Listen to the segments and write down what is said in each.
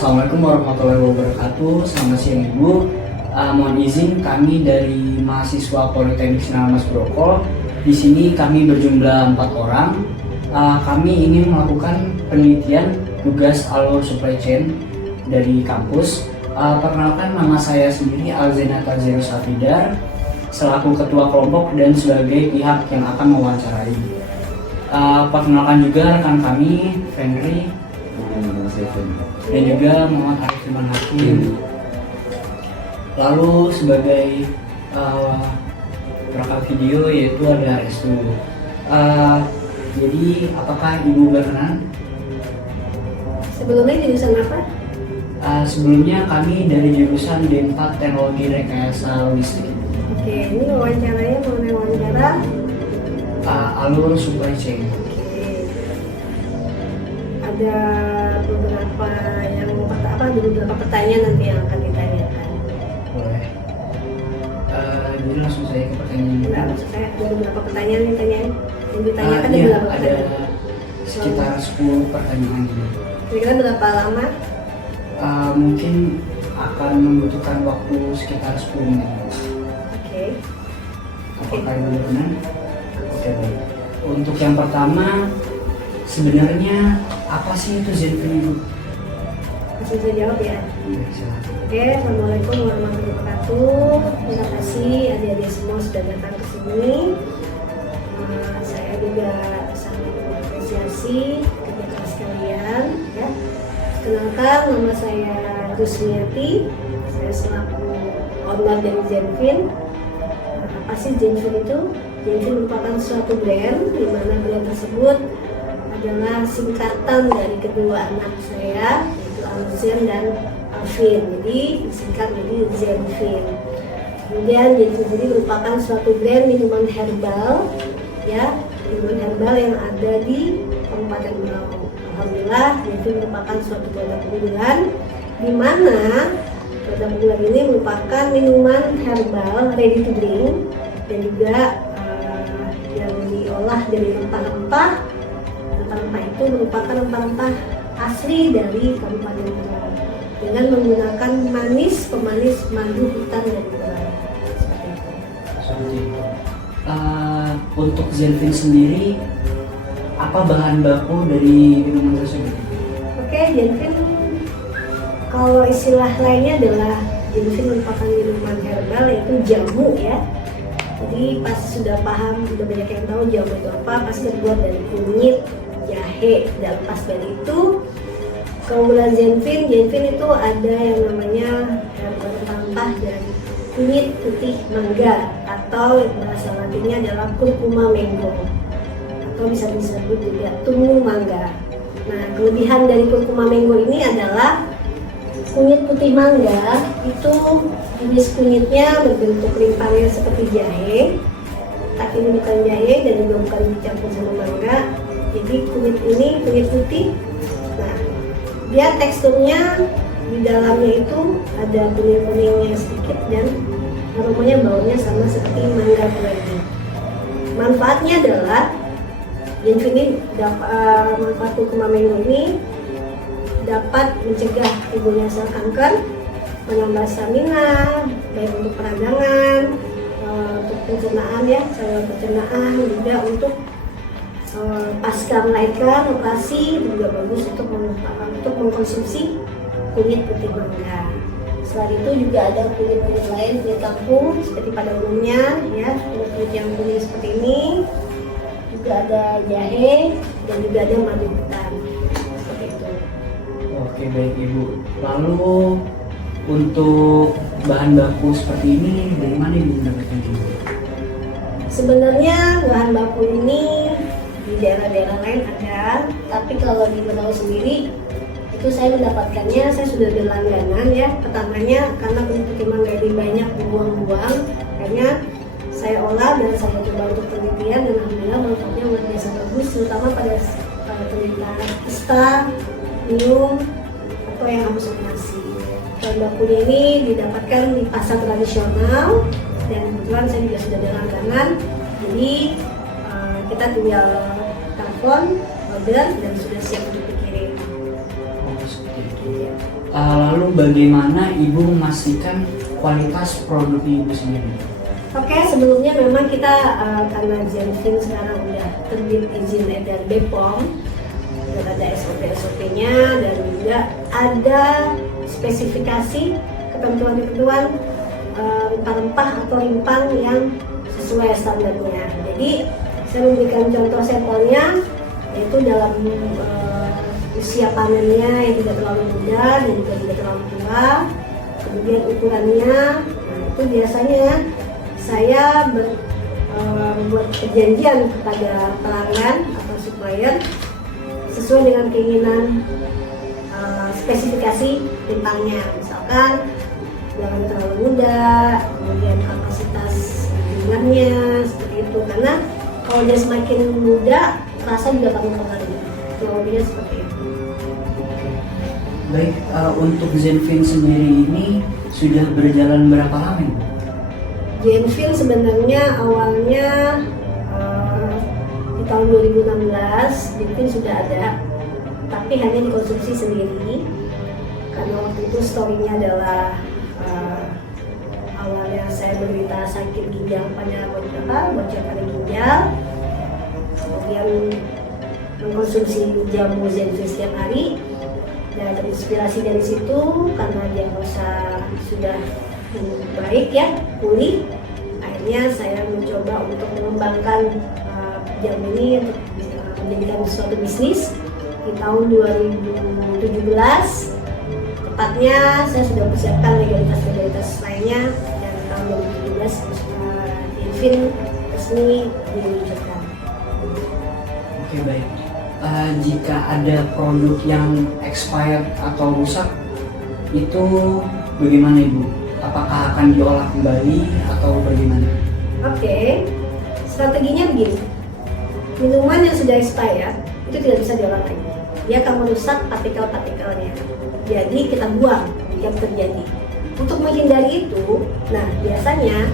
Assalamualaikum warahmatullahi wabarakatuh. Selamat siang Ibu. Mohon izin kami dari mahasiswa Politeknik Senayan Mas Broko. Di sini kami berjumlah 4 orang. Kami ingin melakukan penelitian tugas alur supply chain dari kampus. Perkenalkan, nama saya sendiri Alzenata Zero Safidar selaku ketua kelompok dan sebagai pihak yang akan mewawancarai. Perkenalkan juga rekan kami Fenri dan juga Muhammad Arif Iman Hakim. Lalu sebagai perekam video yaitu ada Restu. Jadi apakah Ibu berkenan? Sebelumnya jurusan apa? Sebelumnya kami dari jurusan D4 Teknologi Rekayasa Logistik. Oke, ini wawancaranya mengenai wawancara. Alur supply chain. Oke. Ada beberapa pertanyaan nanti yang akan ditanyakan. Boleh. Jadi langsung saya ke pertanyaan. Enggak, maksud saya ada beberapa pertanyaan yang ditanyakan. Yang ditanyakan Iya, beberapa ada pertanyaan. sekitar 10 pertanyaan ini. Kira-kira berapa lama? Mungkin akan membutuhkan waktu sekitar 10 menit. Oke. Apakah Ibu berkenan? Oke, baik. Untuk yang pertama, sebenarnya apa sih itu Zenfin Ibu? Masih bisa jawab ya? Iya, silakan. Oke, Assalamualaikum warahmatullahi wabarakatuh. Terima kasih adik-adik semua sudah datang ke sini. Saya juga sangat mengapresiasi kerja keras kalian. Ya. Kenalkan, nama saya Rusmiati. Saya selaku owner dari Zenfin. Apa sih Zenfin itu? Zenfin merupakan suatu brand di mana brand tersebut adalah singkatan dari kedua anak saya, yaitu Alzen dan Alvin. Jadi disingkat jadi Zenfin. Kemudian Zenfin sendiri merupakan suatu brand minuman herbal, ya, minuman herbal yang ada di Kabupaten Berau. Alhamdulillah, Zenfin merupakan suatu produk unggulan, di mana produk unggulan ini merupakan minuman herbal ready to drink dan juga yang diolah dari rempah-rempah. Rempah-rempah itu merupakan rempah-rempah asli dari Kabupaten Berau dengan menggunakan pemanis madu hutan dari Berau. Seperti itu. Untuk Zenfin sendiri, apa bahan baku dari minuman tersebut? Oke, Zenfin kalau istilah lainnya adalah Zenfin merupakan minuman herbal yaitu jamu ya. Jadi pasti sudah paham, sudah banyak yang tahu jamu itu apa, pasti terbuat dari kunyit, jahe. Dan lepas dari itu, keunggulan Zenfin itu ada yang namanya herbal rempah dari kunyit putih mangga atau bahasa latinnya adalah curcuma mango atau bisa disebut juga tungu mangga. Nah, kelebihan dari curcuma mango ini adalah kunyit putih mangga itu jenis kunyitnya berbentuk lingkaran seperti jahe, tapi ini bukan jahe dan juga bukan dicampur sama mangga. Jadi kunyit ini kunyit putih. Nah, dia teksturnya di dalamnya itu ada kuning-kuningnya sedikit dan aromanya baunya sama seperti mangga lagi. Manfaatnya adalah ini manfaat curcuma mango ini dapat mencegah timbulnya sel kanker, menambah stamina, baik untuk peradangan, untuk pencernaan ya, saluran pencernaan, juga untuk pasca melahirkan operasi juga bagus untuk mengkonsumsi kunyit putih mangga. Selain itu juga ada kunyit-kunyit lain, kunyit kampung seperti pada umumnya ya, kunyit yang kuning seperti ini. Juga ada jahe dan juga ada madu hutan. Seperti itu. Oke, baik Ibu. Lalu untuk bahan baku seperti ini dari mana Ibu mendapatkannya? Sebenarnya bahan baku ini di daerah-daerah lain ada, tapi kalau di Berau sendiri itu saya mendapatkannya, saya sudah berlangganan ya. Pertamanya karena kunyit putih mangga ini banyak dibuang-buang, makanya saya olah dan saya coba untuk penelitian dan alhamdulillah manfaatnya luar biasa bagus, terutama pada penderita kista, minum atau yang habis operasi. Bahan bakunya ini didapatkan di pasar tradisional dan kebetulan saya juga sudah berlangganan, jadi kita tinggal telepon, order dan sudah siap untuk dikirim. Oh, seperti itu. Ya. Lalu bagaimana Ibu memastikan kualitas produk Ibu sendiri? Oke, sebelumnya memang kita karena Zenfin sekarang udah terbit izin edar BPOM, dan ada SOP-nya dan juga ada spesifikasi ketentuan-ketentuan rempah-rempah atau rimpang yang sesuai standarnya. Jadi saya memberikan contoh sampelnya, yaitu dalam usia panennya yang tidak terlalu muda dan juga tidak terlalu tua, kemudian ukurannya. Nah, itu biasanya saya membuat perjanjian kepada pelanggan atau supplier sesuai dengan keinginan spesifikasi rimpangnya. Misalkan jangan terlalu muda, kemudian kapasitas jumlahnya seperti itu. Karena kalau dia semakin muda, rasa juga akan mempengaruhi. Kurang lebihnya seperti itu. Baik, untuk Zenfin sendiri ini sudah berjalan berapa lama? Zenfin sebenarnya awalnya di tahun 2016 Zenfin sudah ada, tapi hanya dikonsumsi sendiri karena waktu itu story-nya adalah awalnya saya menderita sakit ginjal pada bocor pada ginjal, kemudian mengkonsumsi jamu Zenfin setiap hari dan terinspirasi dari situ karena diagnosa sudah baik ya, pulih. Akhirnya saya mencoba untuk mengembangkan jamu ini untuk menjadikan suatu bisnis. Di tahun 2017 tepatnya saya sudah persiapkan legalitas lainnya, dan tahun 2017 Zenfin resmi diluncurkan. Oke, baik. Jika ada produk yang expired atau rusak, itu bagaimana Ibu? Apakah akan diolah kembali atau bagaimana? Oke, strateginya begini. Minuman yang sudah expired itu tidak bisa diolah lagi. Dia akan merusak partikel-partikelnya. Jadi kita buang jika terjadi. Untuk menghindari itu, nah biasanya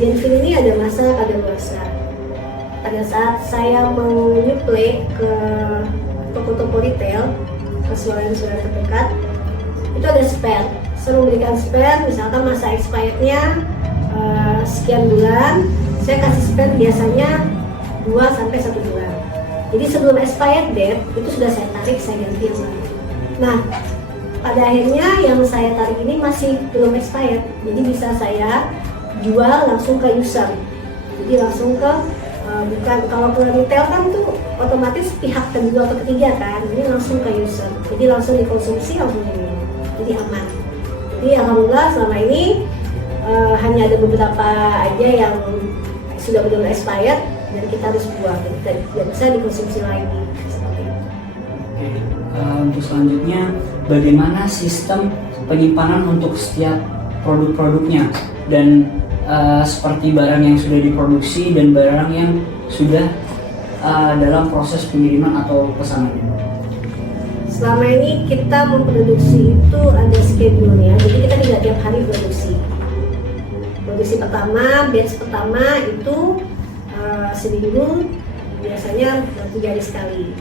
Zenfin ini ada masa kadaluarsa. Pada saat saya menyuplai ke toko-toko retail, ke swalayan-swalayan terdekat, itu ada spare. Saya memberikan spare, misalkan masa expirednya sekian bulan, saya kasih spare biasanya 2-1 bulan. Jadi sebelum expired date itu sudah saya tarik, saya ganti yang baru. Nah, pada akhirnya yang saya tarik ini masih belum expired, jadi bisa saya jual langsung ke user. Jadi langsung ke bukan, kalau ke retail kan itu otomatis pihak kedua atau ketiga kan, ini langsung ke user. Jadi langsung dikonsumsi, langsung diminum. Jadi aman. Jadi alhamdulillah selama ini hanya ada beberapa aja yang sudah benar-benar expired dan kita harus buang, jadi tidak bisa dikonsumsi lagi seperti itu. Oke, untuk selanjutnya bagaimana sistem penyimpanan untuk setiap produk-produknya, dan seperti barang yang sudah diproduksi dan barang yang sudah dalam proses pengiriman atau pesanan. Selama ini kita memproduksi itu ada schedule-nya, jadi kita tidak tiap hari produksi. Produksi pertama, batch pertama itu seminggu biasanya 3 hari sekali.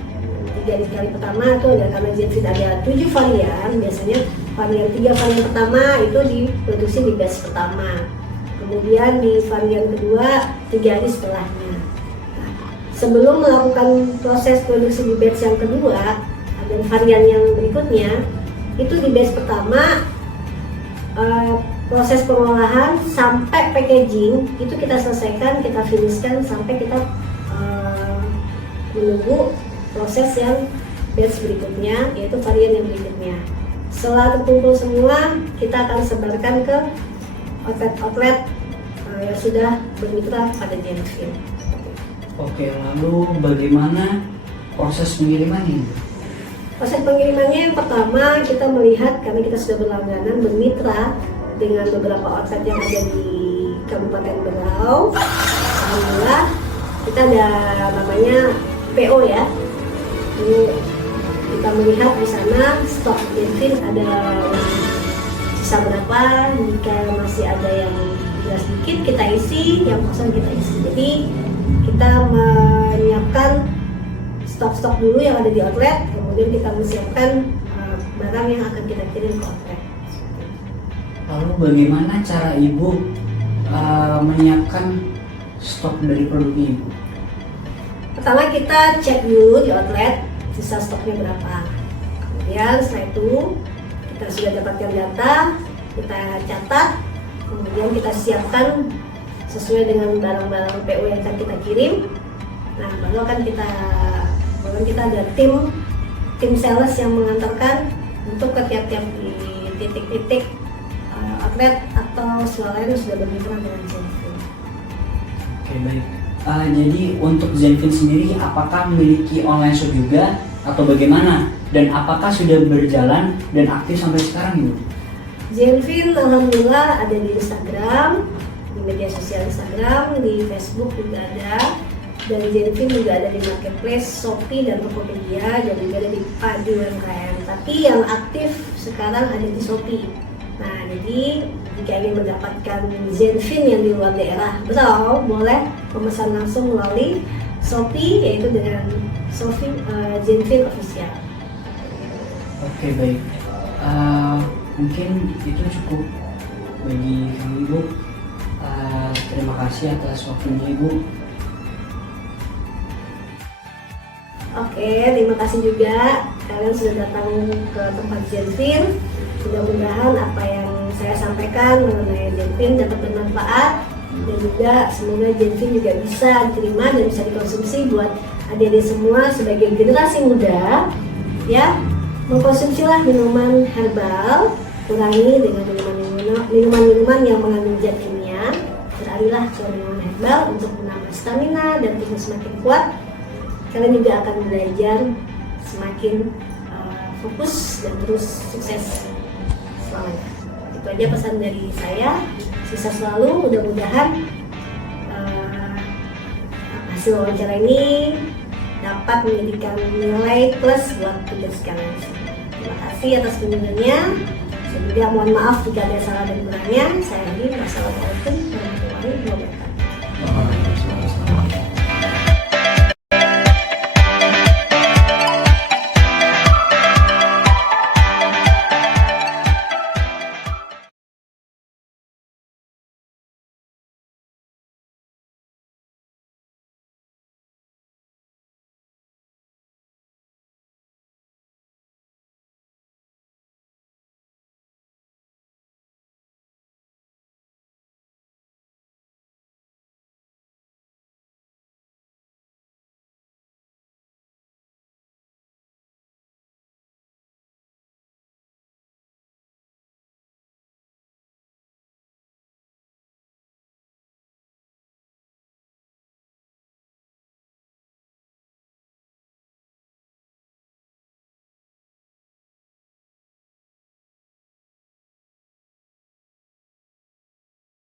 3 hari sekali pertama itu ada, karena Zenfin ada 7 varian, biasanya 3 varian pertama itu diproduksi di batch pertama. Kemudian di varian kedua 3 hari setelahnya. Nah, sebelum melakukan proses produksi di batch yang kedua dan varian yang berikutnya, itu di batch pertama proses pengolahan sampai packaging itu kita selesaikan, kita finishkan sampai kita menunggu proses yang batch berikutnya, yaitu varian yang berikutnya. Setelah terkumpul semua, kita akan sebarkan ke outlet yang sudah bermitra pada Zenfin. Oke, lalu bagaimana proses pengirimannya? Proses pengirimannya yang pertama kita melihat, karena kita sudah berlangganan bermitra dengan beberapa outlet yang ada di Kabupaten Berau. Alhamdulillah kita ada namanya PO ya. Ini kita melihat di sana stok Zenfin ada sisa berapa, jika masih ada yang tidak sedikit kita isi, yang kosong kita isi. Jadi kita menyiapkan stok-stok dulu yang ada di outlet, kemudian kita menyiapkan barang yang akan kita kirim ke outlet. Lalu bagaimana cara Ibu menyiapkan stok dari produk Ibu? Pertama kita cek dulu di outlet sisa stoknya berapa. Kemudian setelah itu kita sudah dapatkan data, kita catat, kemudian kita siapkan sesuai dengan barang-barang PO yang akan kita kirim. Nah, baru kita ada tim sales yang mengantarkan untuk ke tiap-tiap di titik-titik outlet atau swalayan yang sudah bermitra dengan Zenfin. Oke, baik. Jadi untuk Zenfin sendiri apakah memiliki online shop juga atau bagaimana? Dan apakah sudah berjalan dan aktif sampai sekarang Ibu? Zenfin alhamdulillah ada di Instagram, di media sosial Instagram, di Facebook juga ada, dan Zenfin juga ada di marketplace Shopee dan Tokopedia, dan juga ada di Padu UMKM. Tapi yang aktif sekarang ada di Shopee. Nah, jadi jika ingin mendapatkan Zenfin yang di luar daerah Berau, boleh memesan langsung melalui Shopee, yaitu dengan Zenfin Official. Oke, baik. Mungkin itu cukup bagi kami Ibu. Terima kasih atas waktunya Ibu. Oke, terima kasih juga kalian sudah datang ke tempat Zenfin. Mudah-mudahan apa yang saya sampaikan mengenai Zenfin dapat bermanfaat, dan juga semoga Zenfin juga bisa diterima dan bisa dikonsumsi buat adik-adik semua sebagai generasi muda. Ya, mengkonsumsilah minuman herbal, kurangi dengan minuman-minuman yang mengandung zat kimia. Beralihlah ke minuman herbal untuk menambah stamina dan tubuh semakin kuat. Kalian juga akan belajar semakin fokus dan terus sukses selamanya. Itu aja pesan dari saya. Sukses selalu, mudah-mudahan hasil wawancara ini dapat menjadikan nilai plus buat tugas kalian. Terima kasih atas kunjungannya. Saya juga mohon maaf jika ada salah dan kurangnya. Saya Wassalamualaikum warahmatullahi wabarakatuh.